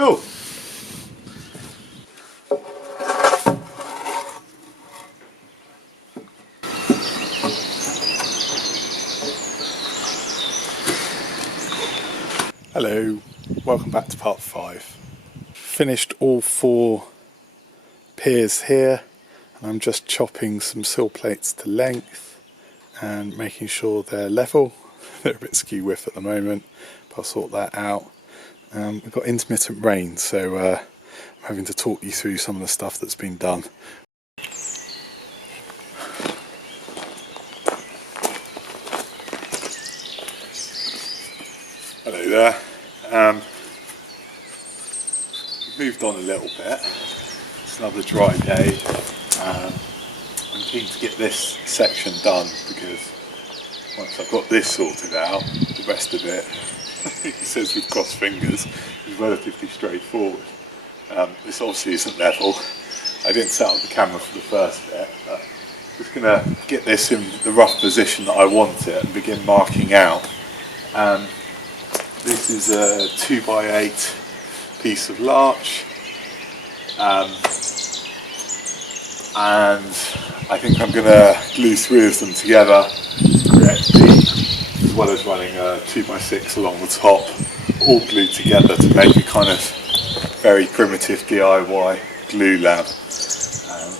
Cool. Hello, welcome back to part 5. Finished all 4 piers here, and I'm just chopping some sill plates to length and making sure they're level. They're a bit skew width at the moment, but I'll sort that out. We've got intermittent rain, so I'm having to talk you through some of the stuff that's been done. Hello there. Moved on a little bit. It's another dry day. I'm keen to get this section done because once I've got this sorted out, the rest of it, it says with crossed fingers, is relatively straightforward. This obviously isn't level. I didn't set up the camera for the first bit, but I'm just going to get this in the rough position that I want it and begin marking out. This is a 2x8 piece of larch, and I think I'm going to glue 3 of them together to create a beam, as well as running a 2x6 along the top, all glued together to make a kind of very primitive DIY glulam,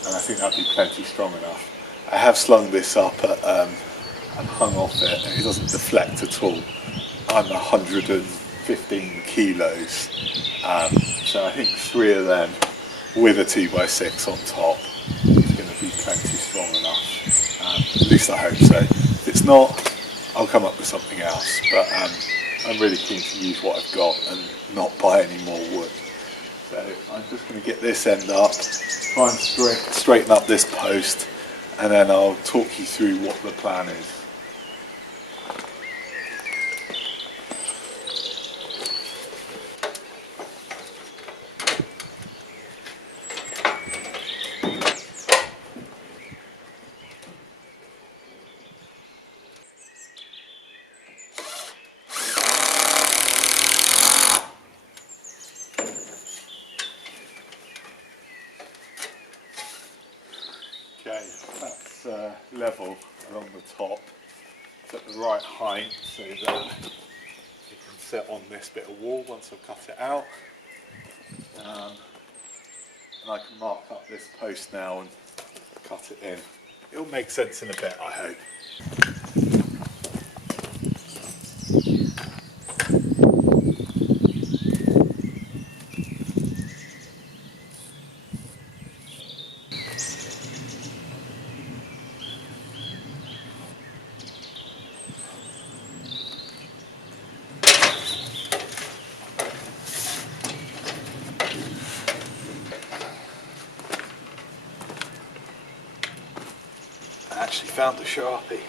and I think that'd be plenty strong enough. I have slung this up and hung off it, and it doesn't deflect at all. I'm 115 kilos, so I think 3 of them with a 2x6 on top is going to be plenty strong enough. At least I hope so. If it's not, I'll come up with something else, but I'm really keen to use what I've got and not buy any more wood. So I'm just going to get this end up, try and straighten up this post, and then I'll talk you through what the plan is. Okay, that's level along the top. It's at the right height so that you can sit on this bit of wall once I've cut it out. And I can mark up this post now and cut it in. It'll make sense in a bit, I hope. I actually found a Sharpie.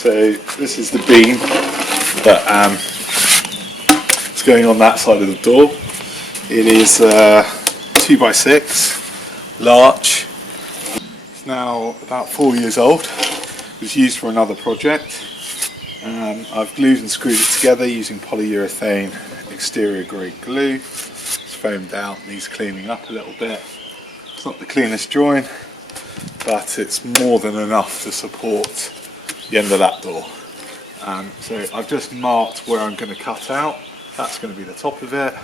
So this is the beam. but it's going on that side of the door. It is 2x6, large. It's now about 4 years old. It was used for another project. I've glued and screwed it together using polyurethane exterior grade glue. It's foamed out, needs cleaning up a little bit. It's not the cleanest join, but it's more than enough to support the end of that door. So I've just marked where I'm going to cut out. That's going to be the top of it.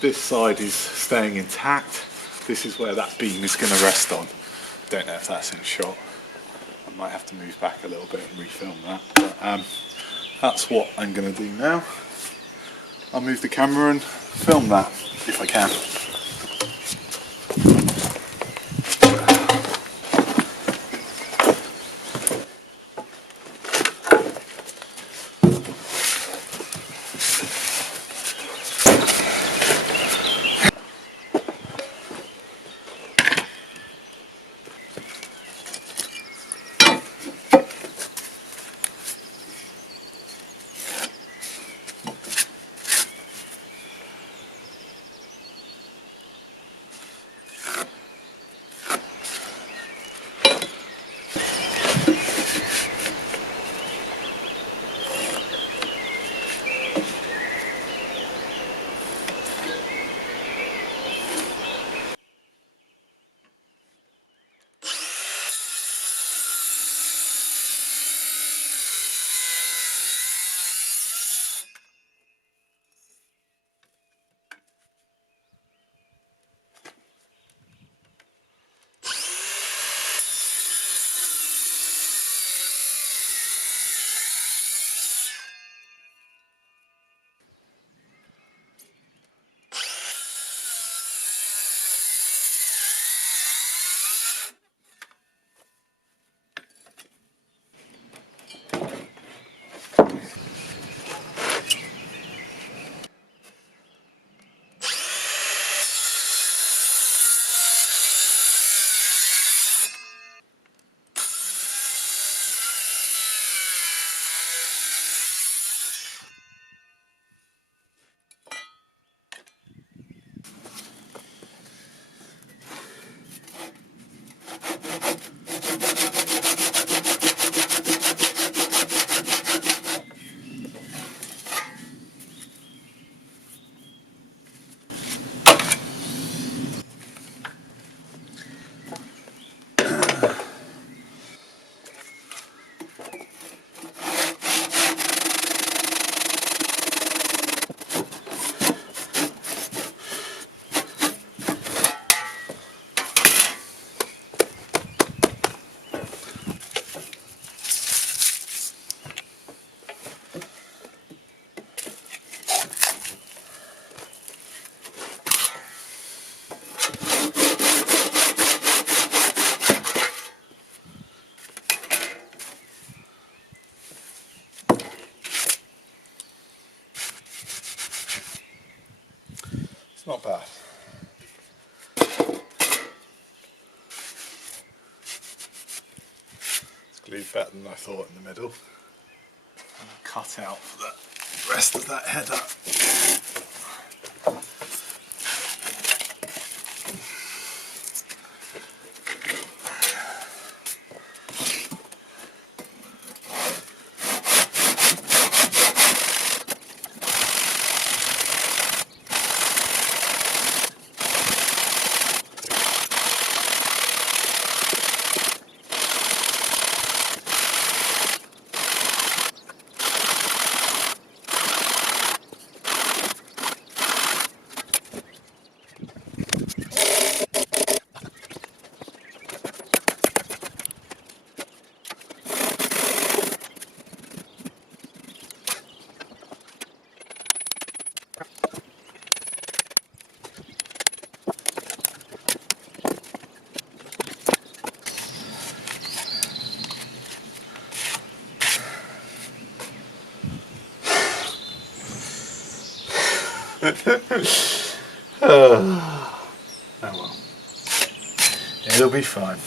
This side is staying intact. This is where that beam is going to rest on. Don't know if that's in shot. I might have to move back a little bit and refilm that. But, that's what I'm going to do now. I'll move the camera and film that if I can. Not bad. It's glued better than I thought in the middle. And cut out the rest of that header. Oh well, it'll be fine.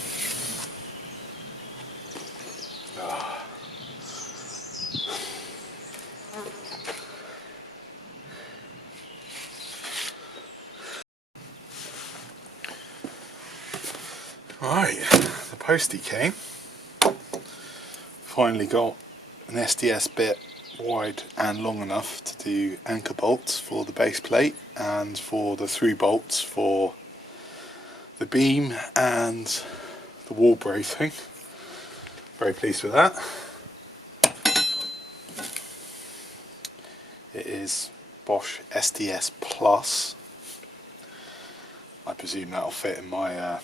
Right, the postie came. Finally got an SDS bit wide and long enough to do anchor bolts for the base plate and for the through bolts for the beam and the wall bracing. Very pleased with that. It is Bosch SDS Plus. I presume that'll fit in my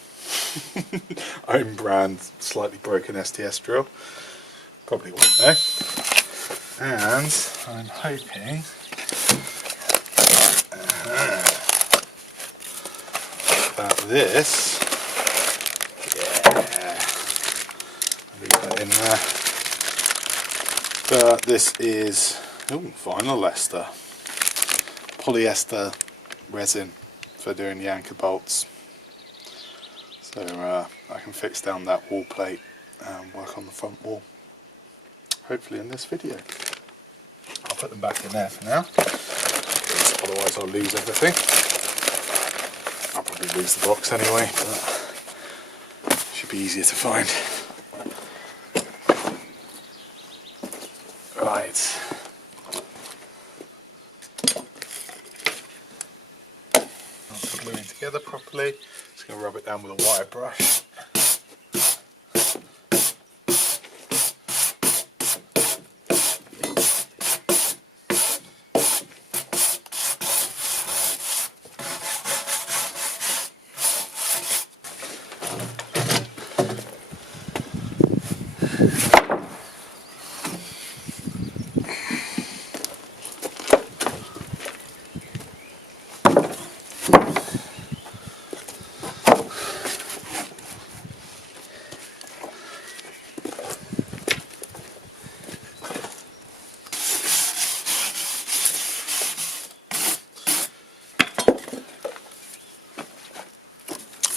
own brand slightly broken SDS drill. Probably won't though. And I'm hoping that this, yeah, I'll leave that in there. But this is vinyl ester, polyester resin for doing the anchor bolts. So I can fix down that wall plate and work on the front wall. Hopefully in this video. I'll put them back in there for now, otherwise I'll lose everything. I'll probably lose the box anyway, but it should be easier to find. Right. I'll put gluing together properly. Just going to rub it down with a wire brush.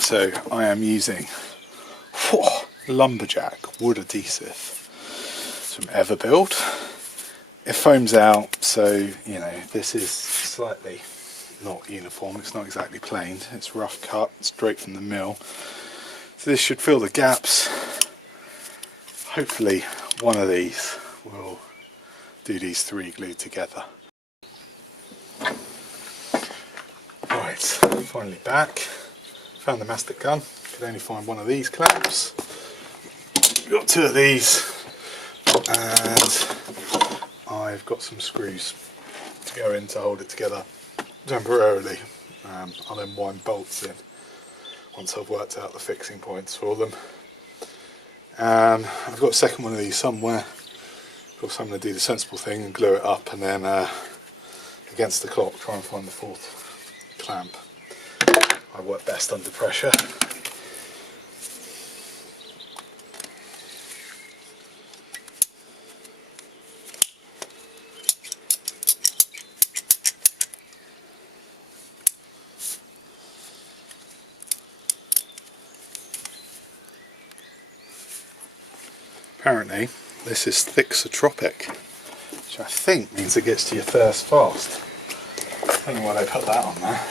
So I am using lumberjack wood adhesive from Everbuild. It foams out, so you know this is slightly not uniform. It's not exactly planed. It's rough cut straight from the mill. So this should fill the gaps. Hopefully one of these will do these three glued together. Right, finally back. Found the mastic gun. Could only find one of these clamps. Got two of these, and I've got some screws to go in to hold it together temporarily. I'll then wind bolts in once I've worked out the fixing points for them. And I've got a second one of these somewhere. Of course, I'm going to do the sensible thing and glue it up, and then against the clock try and find the fourth clamp. I work best under pressure. Apparently this is thixotropic, which I think means it gets to your thirst fast. I don't know why they put that on there.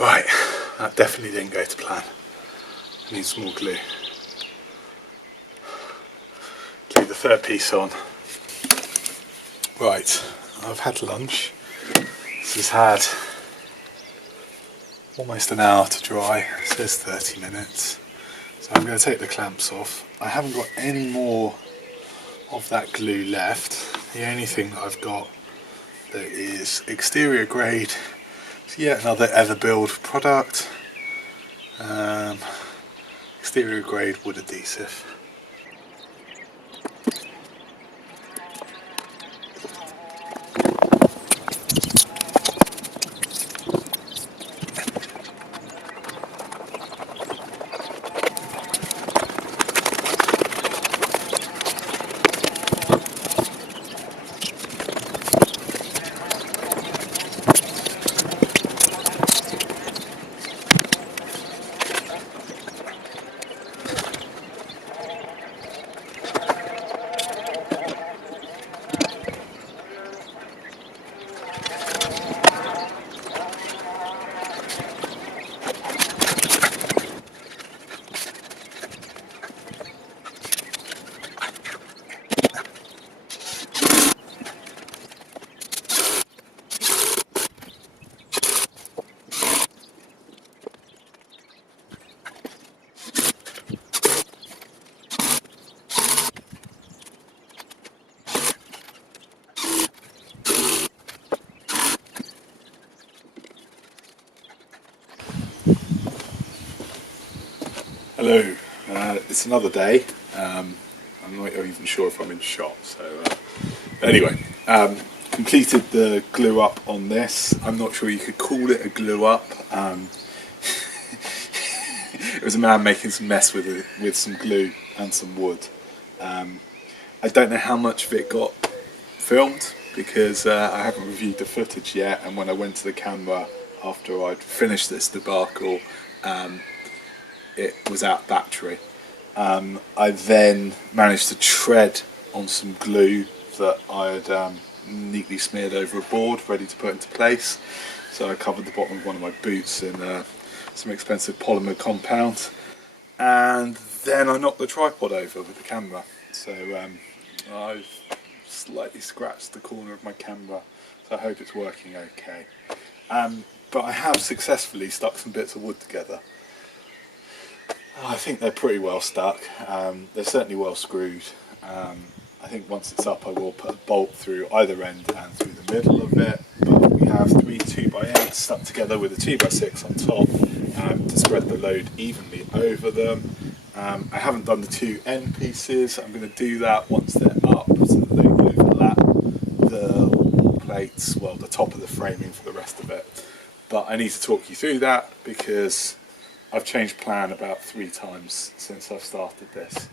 Right, that definitely didn't go to plan. I need some more glue. Glue the third piece on. Right, I've had lunch. This has had almost an hour to dry. It says 30 minutes. So I'm going to take the clamps off. I haven't got any more of that glue left. The only thing that I've got that is exterior grade, it's yet another Everbuild product, exterior grade wood adhesive. Hello, it's another day. I'm not even sure if I'm in shot, so anyway, completed the glue up on this. I'm not sure you could call it a glue up. It was a man making some mess with some glue and some wood. I don't know how much of it got filmed because I haven't reviewed the footage yet, and when I went to the camera after I'd finished this debacle, it was out of battery. I then managed to tread on some glue that I had neatly smeared over a board ready to put into place. So I covered the bottom of one of my boots in some expensive polymer compound, and then I knocked the tripod over with the camera. So I've slightly scratched the corner of my camera, so I hope it's working okay. But I have successfully stuck some bits of wood together. I think they're pretty well stuck. They're certainly well screwed. I think once it's up I will put a bolt through either end and through the middle of it. But we have 3 2x8s stuck together with a 2x6 on top to spread the load evenly over them. I haven't done the 2 end pieces. I'm going to do that once they're up so that they overlap the plates, well, the top of the framing for the rest of it. But I need to talk you through that because I've changed plan about 3 times since I've started this.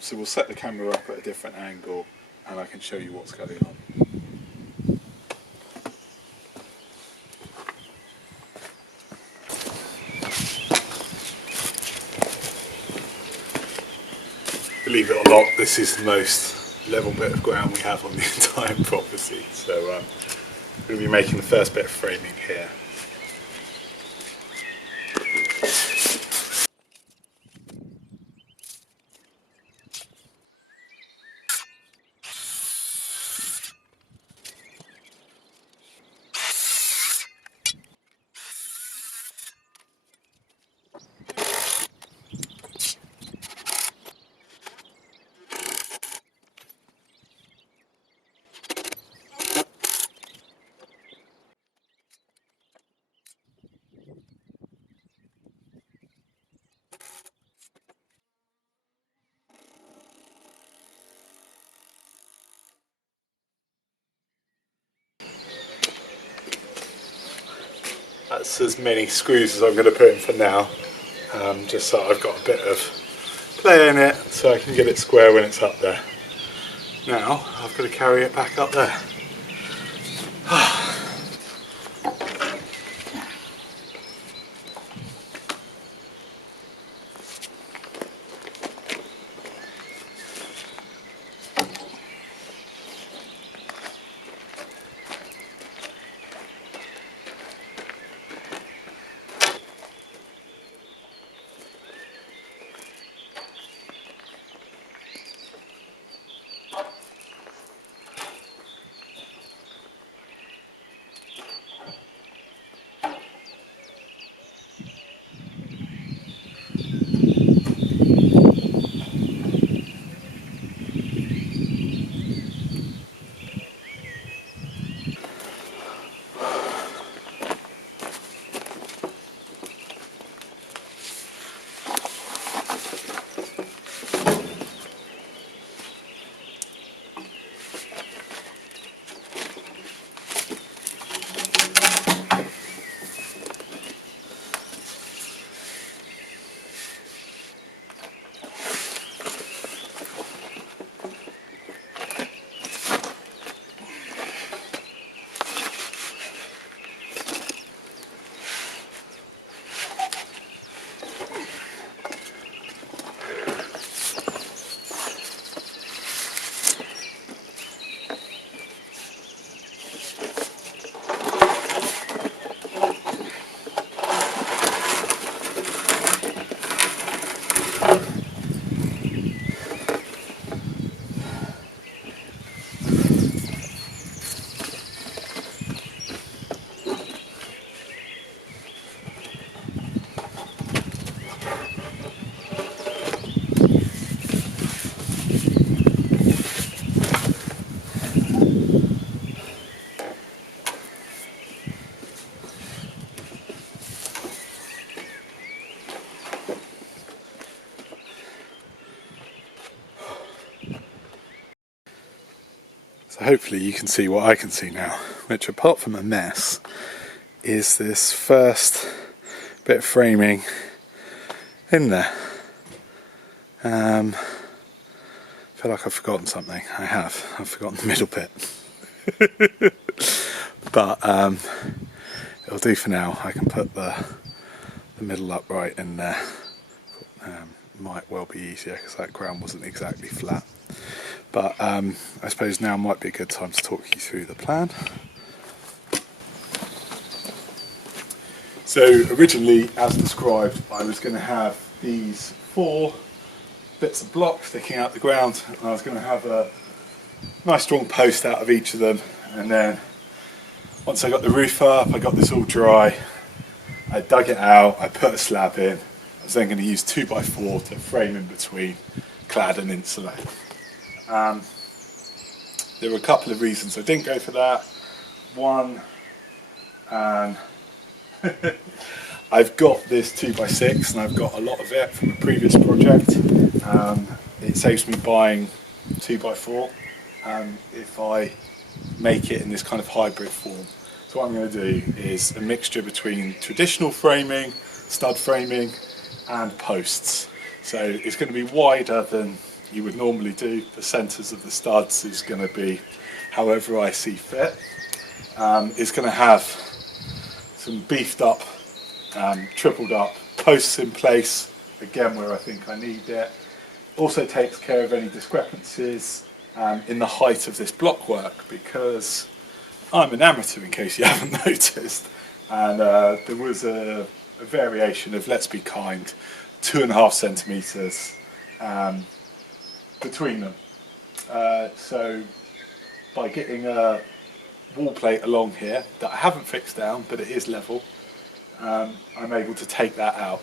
So we'll set the camera up at a different angle and I can show you what's going on. Believe it or not, this is the most level bit of ground we have on the entire property. So I'm going to be making the first bit of framing here. That's as many screws as I'm going to put in for now, just so I've got a bit of play in it so I can get it square when it's up there. Now I've got to carry it back up there. So hopefully you can see what I can see now, which apart from a mess is this first bit of framing in there. I feel like I've forgotten something. I've forgotten the middle bit. But it'll do for now. I can put the middle upright in there. Might well be easier because that ground wasn't exactly flat. But I suppose now might be a good time to talk you through the plan. So originally, as described, I was going to have these 4 bits of block sticking out the ground, and I was going to have a nice strong post out of each of them, and then once I got the roof up, I got this all dry, I dug it out, I put a slab in. I was then going to use 2x4 to frame in between, clad and insulate. There were a couple of reasons I didn't go for that. One, I've got this 2x6 and I've got a lot of it from a previous project. It saves me buying 2x4 if I make it in this kind of hybrid form. So what I'm going to do is a mixture between traditional framing, stud framing and posts. So it's going to be wider than you would normally do. The centres of the studs is going to be however I see fit. It's going to have some beefed up, tripled up posts in place, again where I think I need it. Also takes care of any discrepancies in the height of this block work, because I'm an amateur in case you haven't noticed, and there was a variation of, let's be kind, 2.5 centimetres between them. So by getting a wall plate along here that I haven't fixed down but it is level, I'm able to take that out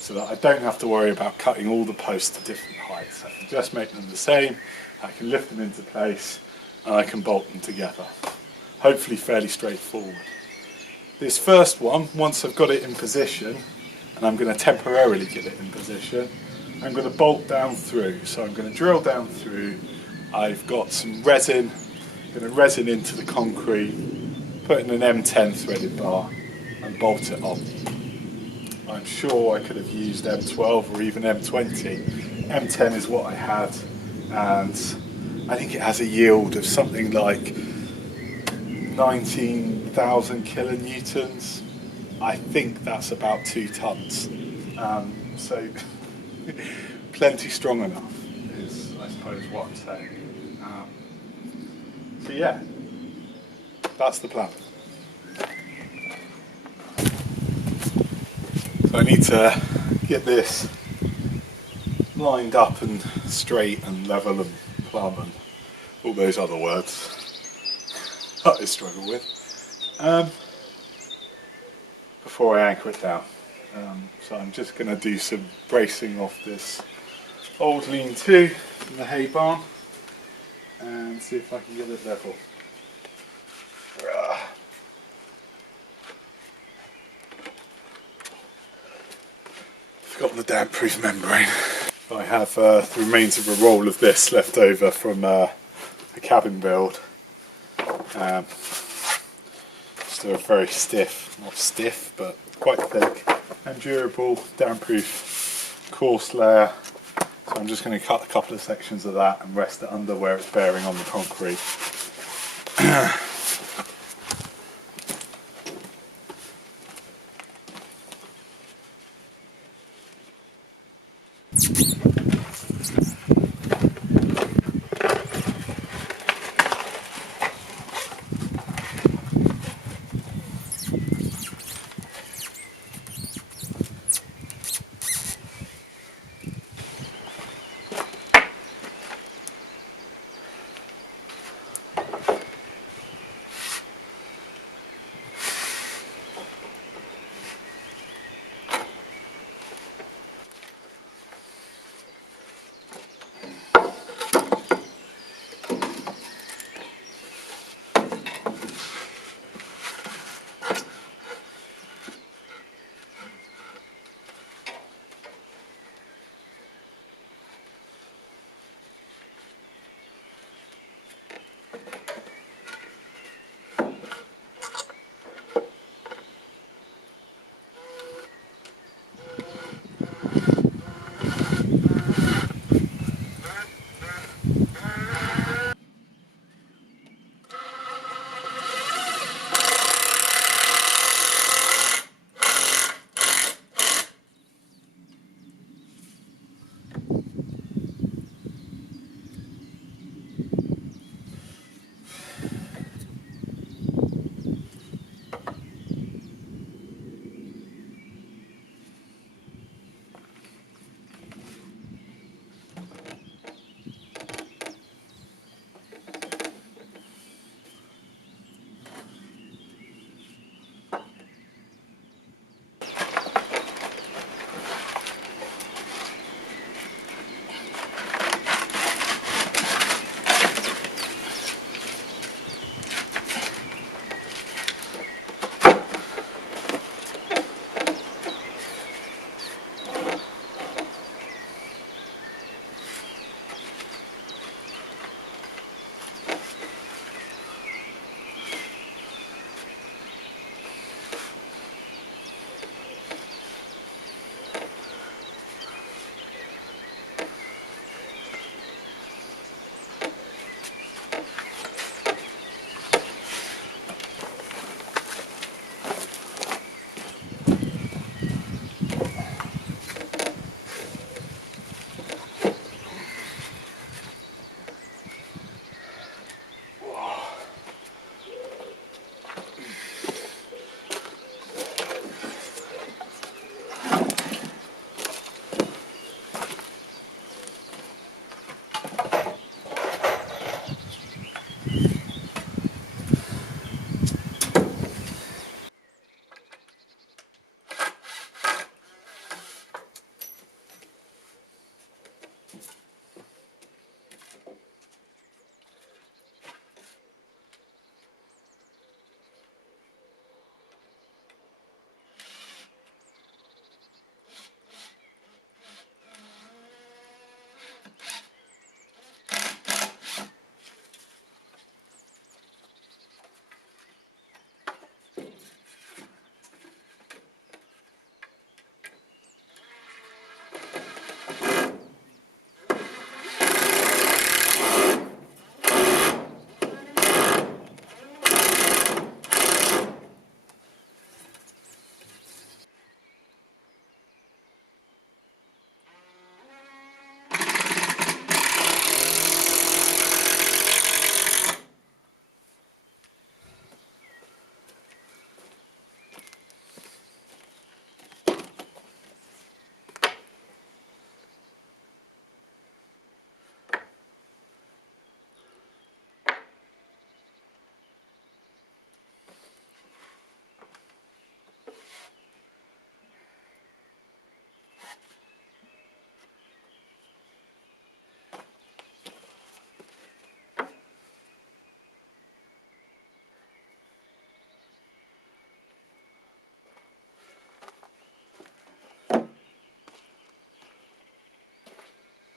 so that I don't have to worry about cutting all the posts to different heights. I can just make them the same, I can lift them into place and I can bolt them together. Hopefully fairly straightforward. This first one, once I've got it in position, and I'm going to temporarily get it in position, I'm going to bolt down through. So I'm going to drill down through. I've got some resin, I'm going to resin into the concrete, put in an M10 threaded bar and bolt it on. I'm sure I could have used M12 or even M20. M10 is what I had, and I think it has a yield of something like 19,000 kilonewtons. I think that's about 2 tons. So plenty strong enough is, I suppose, what I'm saying. So yeah, that's the plan. So I need to get this lined up and straight and level and plumb and all those other words that I struggle with before I anchor it down. So I'm just going to do some bracing off this old lean-to in the hay barn and see if I can get it level. Forgotten the damp-proof membrane. I have the remains of a roll of this left over from a cabin build. Still very stiff, not stiff, but quite thick and durable, damp-proof, coarse layer. So I'm just going to cut a couple of sections of that and rest it under where it's bearing on the concrete.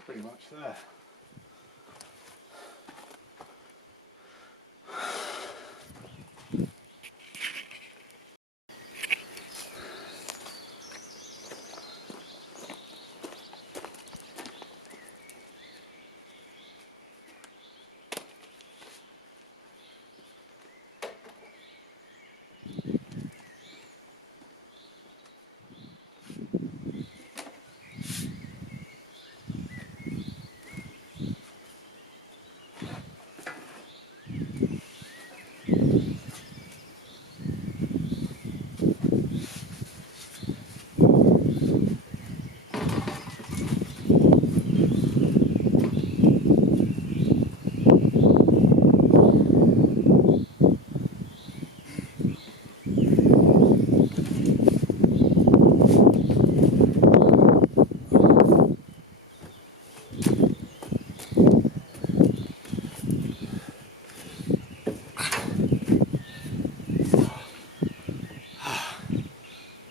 pretty much there.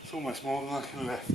It's almost more than I can lift.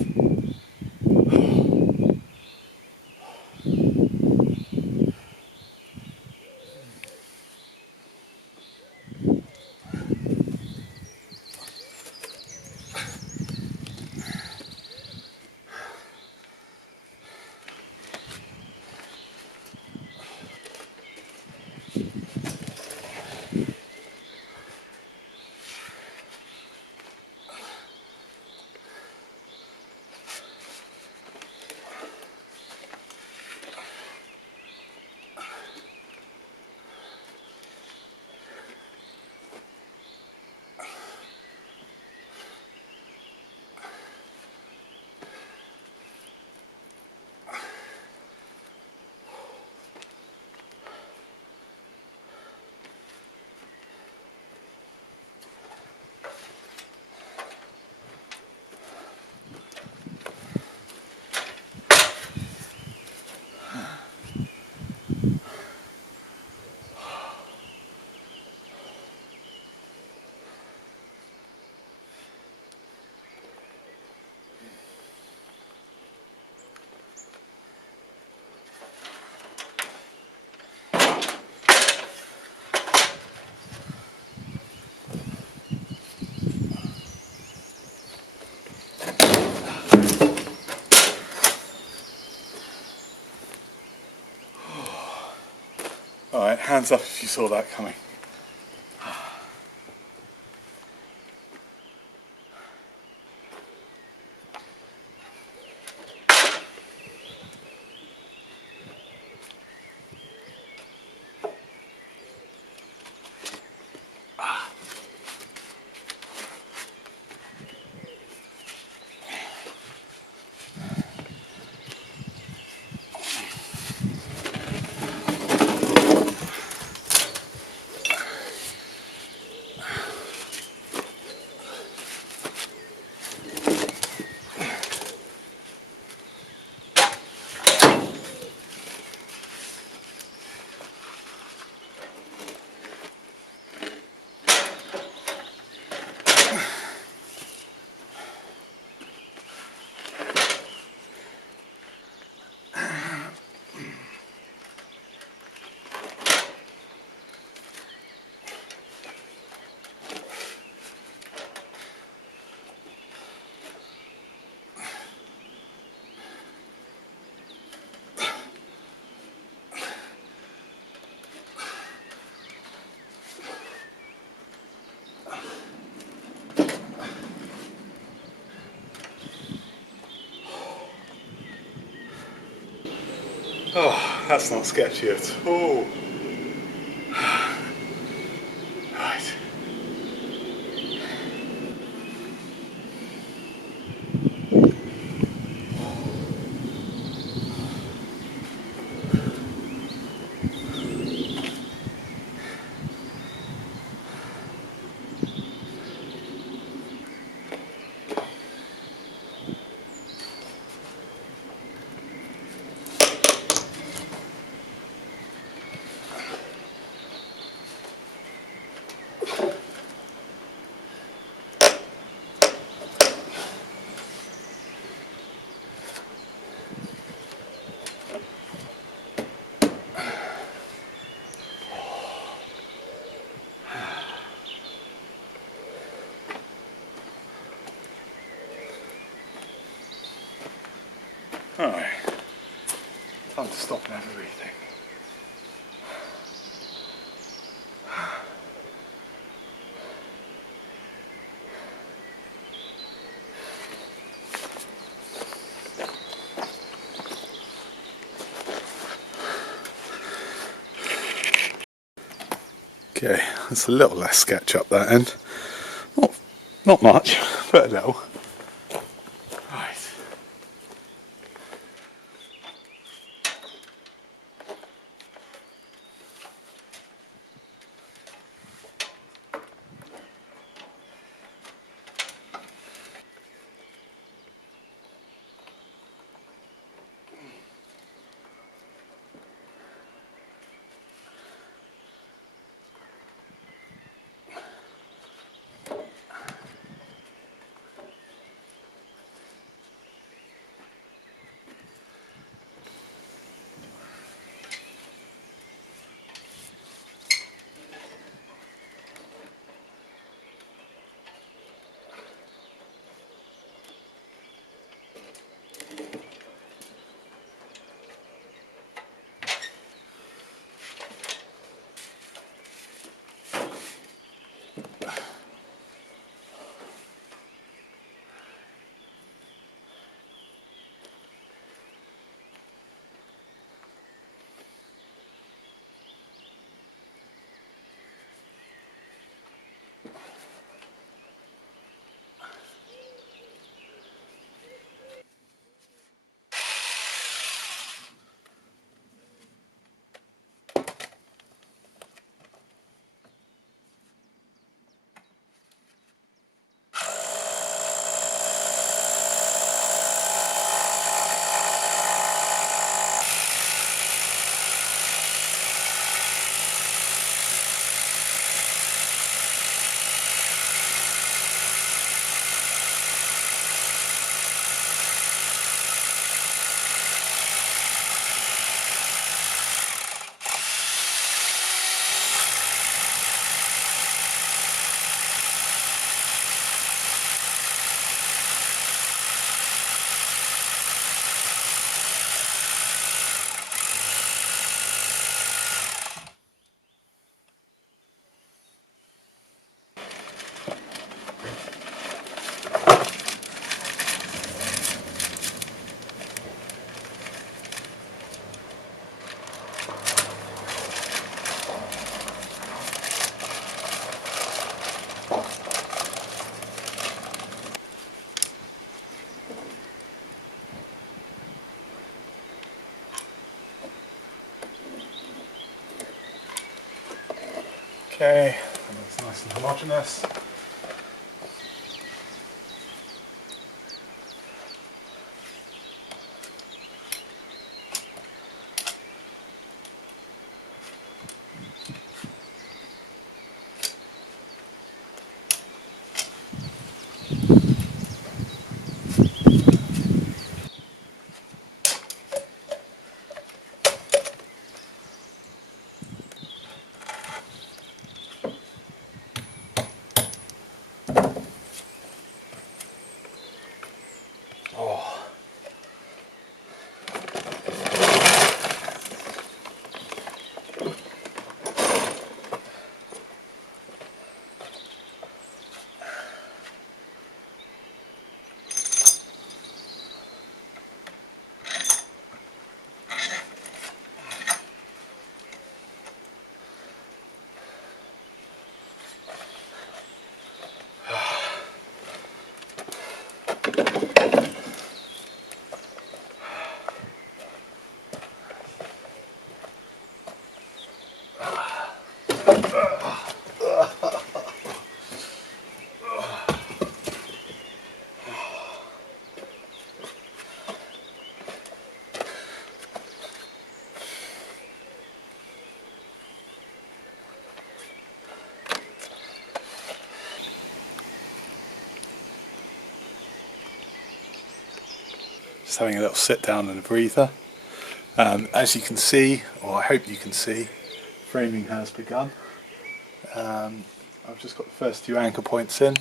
Alright, hands up if you saw that coming. Oh, that's not sketchy at all. Right. and everything. Okay, it's a little less sketch up that end. Not much, but a little. Right. Okay, that looks nice and homogeneous. Oh. Just having a little sit down and a breather. As you can see, or I hope you can see, framing has begun. I've just got the first 2 anchor points in.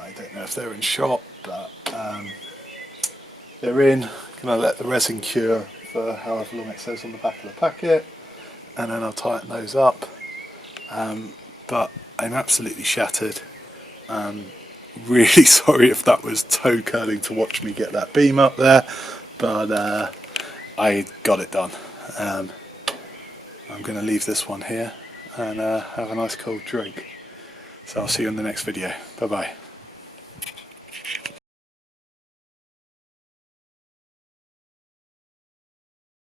I don't know if they're in shot, but they're in. Going to let the resin cure for however long it says on the back of the packet, and then I'll tighten those up. But I'm absolutely shattered. Really sorry if that was toe curling to watch me get that beam up there, but I got it done. I'm going to leave this one here and have a nice cold drink. So I'll see you in the next video. Bye bye.